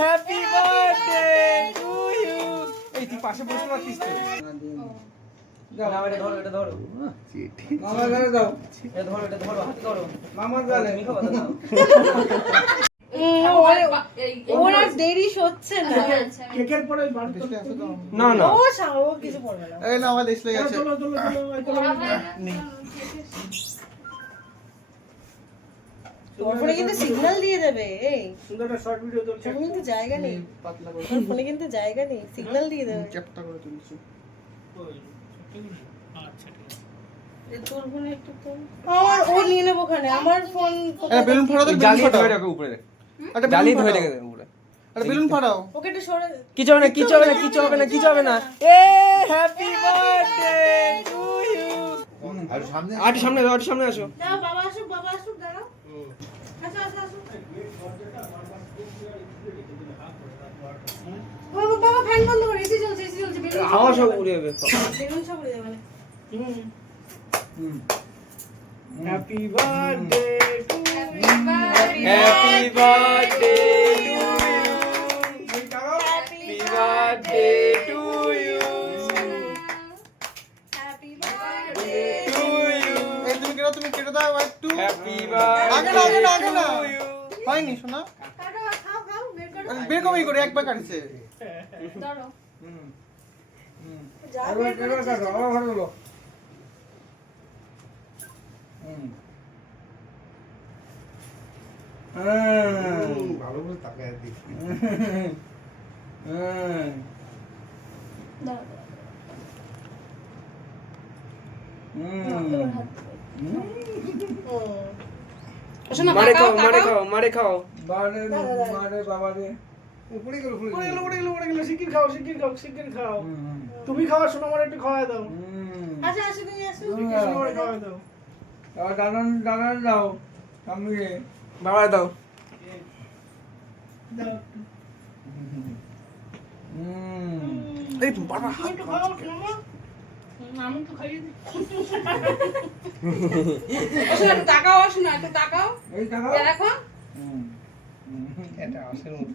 Happy birthday to you. এই তুই পাশে বসতে পারছিস তো? দাও, এটা ধরো, এটা ধরো। মামার গালে দাও। এটা ধরো, এটা ধরো, হাতে ধরো। মামার গালে। তুমি খাবা দাও। ওর আর দেরি হচ্ছে না। কেকের পরে ওই বাড়ি চলে আসো তো। না না ও ও কিছু বলবে না। এই না আমার ডিসপ্লে আছে। চলো চলো চলো চলো। তোর ফোনে কিন্তু সিগন্যাল দিয়ে দেবে। এই সুন্দর একটা শর্ট ভিডিও চলছে। তোর কিন্তু জায়গা নেই, পাতলা করে তোর ফোনে কিন্তু জায়গা নেই, সিগন্যাল দিয়ে দেবে। চ্যাপটা করে তুলছি। তোর ফোনে একটু তো আমার ও নিয়ে নেবো ওখানে। আমার ফোন আরে বেলুন ফাটাও তো, জালি বেলুন ধরে ফাটাও। রাখো উপরে। আরে জালি বেলুন ধরে ফাটাও। রেখে দে উপরে। আরে বেলুন ফাটাও। ওকে একটু সরে। কিছু হবে না, কিছু হবে না, কিছু হবে না, কিছু হবে না। এ হ্যাপি বার্থডে টু ইউ। আর সামনে আট সামনে দাও, আট সামনে আসো। দাও বাবা আসুক দাঁড়াও। আসো আসো আসো। বাবা বাবা ফ্যান বন্ধ করো, এসি চলছে বেলুন হাওয়া সব উড়ে যাবে। বেলুন সব উড়ে যাবে না। Happy birthday to happy birthday to you. Happy birthday to you. Happy birthday to you. এই তুমি কেটে দাও একটু। হ্যাপি আগে না, আগে না, আগে না। Birthday to you. হয়নি শোনা। কাটো, খাও বের করো। আরে বের কমই করে একবার কাটছে। ধরো হুম যা আর বের এবার করো কাটো আবার ভালো হলো ভালো করে তাকায় দেখি। মারে খাও, মারে খাও, মারে খাও। বারে মারে বাবা রে উপরে গেল, উপরে পড়ে গেল। গেল পড়ে গেল শিগগির খাও তুমি খাওয়া শোনো আমার একটু খাওয়া দাও আসো আসো তুমি আসো। শোনো আমার খাওয়া দাও দাদা দাও আমি বাবা দাও। দাও এই বাবা হাত একটু খাও শোনো আমি তো খাইয়ে দিই আসলে একটু তাকাও, আসুন একটু তাকাও। এই টাকা দেখো এটা আসল মতো।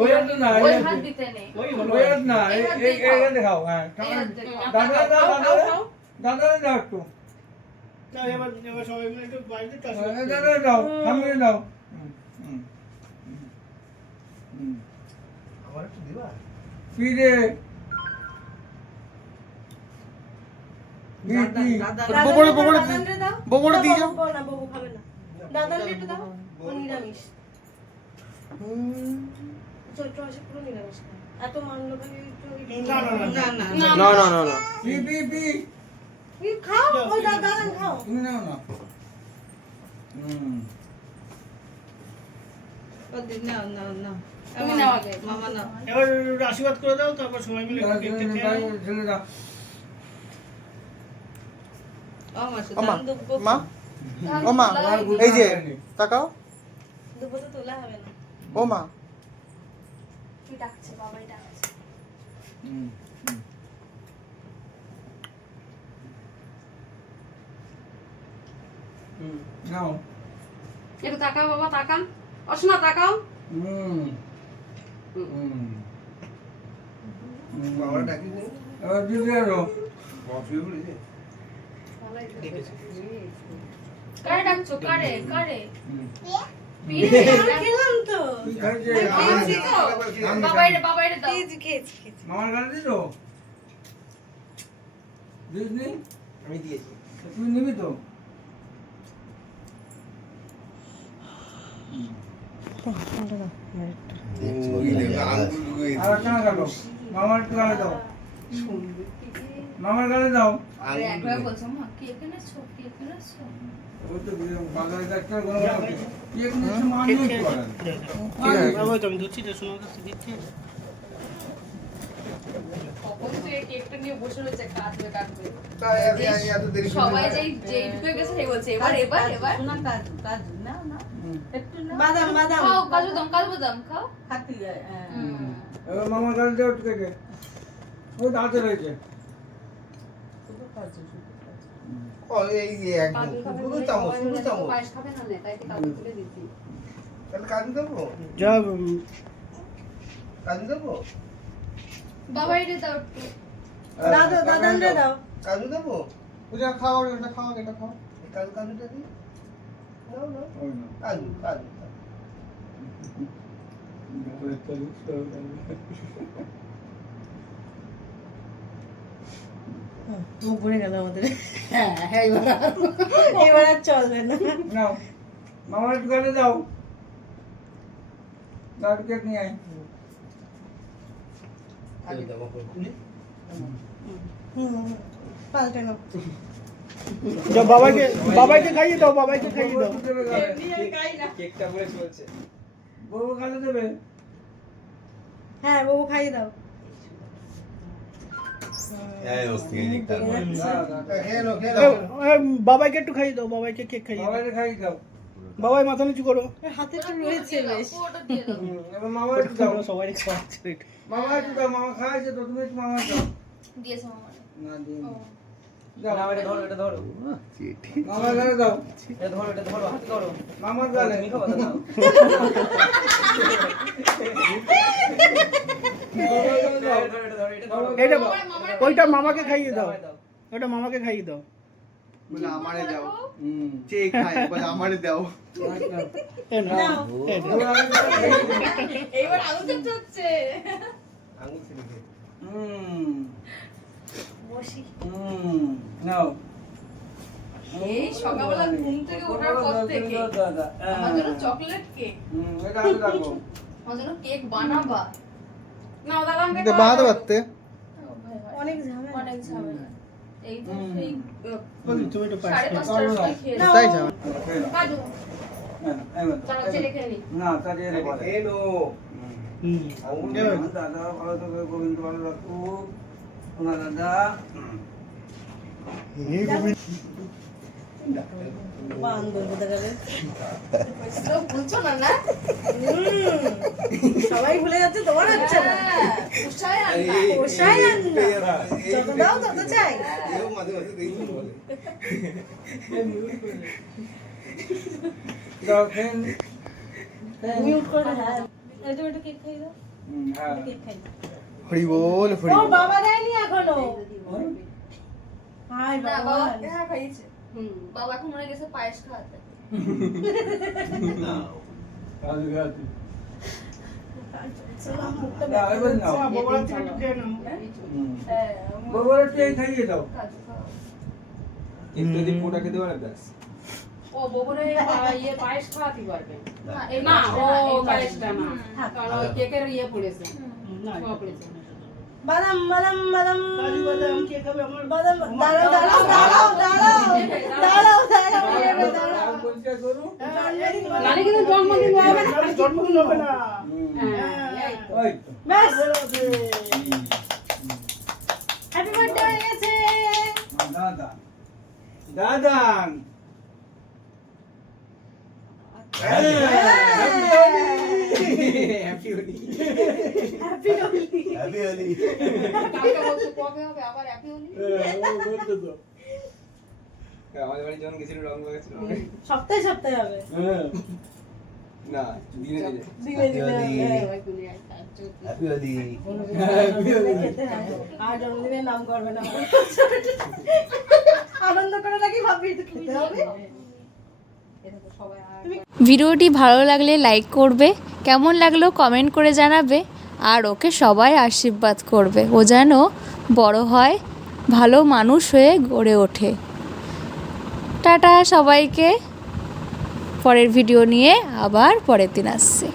ওই আর না ওই হাত দিতে নেই। ওই হলো ওই আর না এই এই এই দেখাও হ্যাঁ এই হাত দিয়ে খাও। দাদা দাও খাও, খাও, খাও। দাদা দাও একটু না এবার সবাই মিলে একটু বাইরে কাজ দাদা দাও সামনে দাও আমার একটু দিবা। ফিরে ববড়ে ববড়ে দাদানরে দাও। ববড়ে দিয়ে যাও। না বাবু খাবে না। দাদানরে একটু দাও। ও নিরামিষ। চৈত্র মাসে পুরো নিরামিষ খায়। এত মানলো খালি একটু না না না না, না না না না। পি এই খাও, ওই দাদান খাও। তুমি নাও না তুমি নাও আগে। এবার আশীর্বাদ করে দাও তারপর সবাই মিলে একটু কেকটা খেয়ে নাও। ছেলে দাও মা ও মা এই যে তাকাও। দুপুর তো তোলা হবে না। ও মা কি ডাকছে বাবাই ডাকছে। নাও একটু তাকাও বাবা, তাকান। অসনা তাকাও। বাবা ডাকি নি। এবার দিদি আরো কফি হয়েছে। কারে ডাকছো? কারে কারে? আমি খেলাম তো। খেয়েছি তো? বাবাইরে দাও। খেয়েছি। মামার গাড়ি দিল দিসনি আমি দিয়েছি। তুই নিবি তো আর একটা গেল মামার একটু গাড়ি দাও মামার গাড়ি দাও আরে একবার বলছো মা কেক এনেছো, কেক এনেছো। ওই তো বাজারে একটা কোনো কেক নিচ্ছে মানুষ করে বাবা তো আমি দুধ শোনার কাছে দিচ্ছি কখন তো এই কেকটা নিয়ে বসে রয়েছে, কাটবে কাটবে। তাই এত দেরি করে সবাই যেই ঢুকে গেছে সেই বলছে এবার এবার এবার বাদাম বাদাম। খাও, কাজু বাদাম খাও। এবার মামার গাড়ি দাও থেকে ওই দাঁতে রয়েছে ও এই যে একদম পুরো চামচ পুরো চামচ। পায়েস খাবে না, তাই কাজু তুলে দিচ্ছি। কাজু দেবো যা কাজু দেবো বাবা এটা দাও একটু। দাদু দাদানরে দাও। কাজু দেবো ওটা খাও এটা খাও এটা খাও কাজু কাজুটা দিই নাও নাও ওই না। কাজু কাজু মুখ ভরে গেল আমাদের। হ্যাঁ এবার আর চলবে না। নাও মামার একটু গালে দাও দাও কেক নিয়ে আয় পাল্টে নাও। যা বাবাইকে খাইয়ে দাও, বাবাইকে খাইয়ে দাও। দেবে গালে। কেকটা বলে চলছে। বউ গালে দেবে হ্যাঁ বাবু খাইয়ে দাও। খেয়ে নাও বাবাইকে একটু খাইয়ে দাও, বাবাইকে কেক খাইয়ে দাও। বাবাকে খাই দাও বাবাই মাথা নিচু করো। হাতে তো রয়েছে বেশ। ওটা দিয়ে দাও। এবার মামা একটু দাও সবাই খাওয়াচ্ছে। মামা একটু দাও মামা খাইছে তো তুমি একটু মামা দাও দিয়েছে মামা। না দিন ও। দাও নাও, এটা ধরো, এটা ধরো। মামার গালে দাও এটা ধরো, এটা ধরো, হাতে ধরো। মামার গালে তুমি খাবা তো নাও। মামার গালে দাও এটা ধরো, এটা ধরো, এটা ধরো। এটা মামার ওইটা মামাকে খাইয়ে দাও, দাও, দাও। ওটা মামাকে খাইয়ে দাও। বলে আমারে দাও হুম চে খায় বলে আমারে দাও এ নাও, এ নাও। এইবার আলু চপ হচ্ছে। আঙুল ছিঁড়ে খেয়ে। হুম বসি। হুম নাও এই সকালবেলা ঘুম থেকে ওঠার পর থেকে দাদা আমার জন্য চকলেট কেক। এটা হাতে রাখো আমার জন্য কেক বানাবা। নাও দাদা আমাকে কিন্তু বাঁধ বাঁধতে অনেক ঝামেলা। অনেক ঝামেলা। এই তো হুম। সেই তুমি একটু পাস 5:30টার সময় খেয়ে নাও। তাই যাও কাজু এবার চলো ছেলে খেয়ে নি। না তাড়িয়ে রে বলে খেয়ে নো। আঙুল দাদা ভালো থাকবে গোবিন্দ ভালো রাখুক তোমার দাদা বান্দর কোথা গেলে? লোক বুঝছো না না? সবাই ভুলে যাচ্ছে, তোমার হচ্ছে না। হ্যাঁ, উৎসাহে আনবা। পোষায় আর না। যত দাও তত চাই। এও মাঝে মাঝে দেখি বলে। দাও খেয়ে নি। মিউট করে হ্যাঁ। একটু একটু কেক খাইয়ে দাও। হ্যাঁ কেক খাই। হরি বল হরি ও বল বাবা দেয়নি এখনো। হাই না, বাবা। বাবা হ্যাঁ খাইয়েছে। বাবা এখন মনে গেছে পায়েস খাওয়াতে। কাজু গাছি চলো, মুখটা না এবার নাও বাবার থেকে একটু খেয়ে নাও। হ্যাঁ, বাবার একটু এই খাইয়ে দাও কাজু খাওয়া। একটু যদি পোটা খেতে পারে ব্যাস। ও বগুড়ে ইয়ে পায়েস খাওয়াতে পারবে না, না ও এই পায়েসটা না হ্যাঁ। কারণ ওই কেকের ইয়ে পড়েছে না, ছোঁয়া পড়েছে বাদাম বাদাম বাদাম কাজু বাদাম কে খাবে? আমার বাদাম দাঁড়াও দাঁড়াও দাঁড়াও দাঁড়াও দাঁড়াও দাঁড়াও এবার দাঁড়াও। পরিষ্কার করু জন্মদিন বলো। নালে কিন্তু জন্মদিন হবে না জন্মদিন হবে না। হ্যাঁ ওই তো ব্যাস হ্যাপি বার্থডে হয়ে গেছে। দাদা দাদা হ্যাপি হোলি। হ্যাপি হোলি। কালকে বলছে কবে হবে আবার হ্যাপি হোলি। আমাদের বাড়ি যখন গেছিল রং লাগাচ্ছিল সপ্তাহে সপ্তাহে হবে। না দিনে দিনে দিনে দিনে হবে। সবাই তুলে আসছে খেতে হয়। আর জন্মদিনের নাম করবে না। আনন্দ করে নাকি ভাবি তো খেতে হবে। ভিডিওটি ভালো লাগলে লাইক করবে, কেমন লাগলো কমেন্ট করে জানাবে, আর ওকে সবাই আশীর্বাদ করবে ও যেন বড় হয়, ভালো মানুষ হয়ে গড়ে ওঠে। টাটা সবাইকে, পরের ভিডিও নিয়ে আবার পরের দিন আসছে।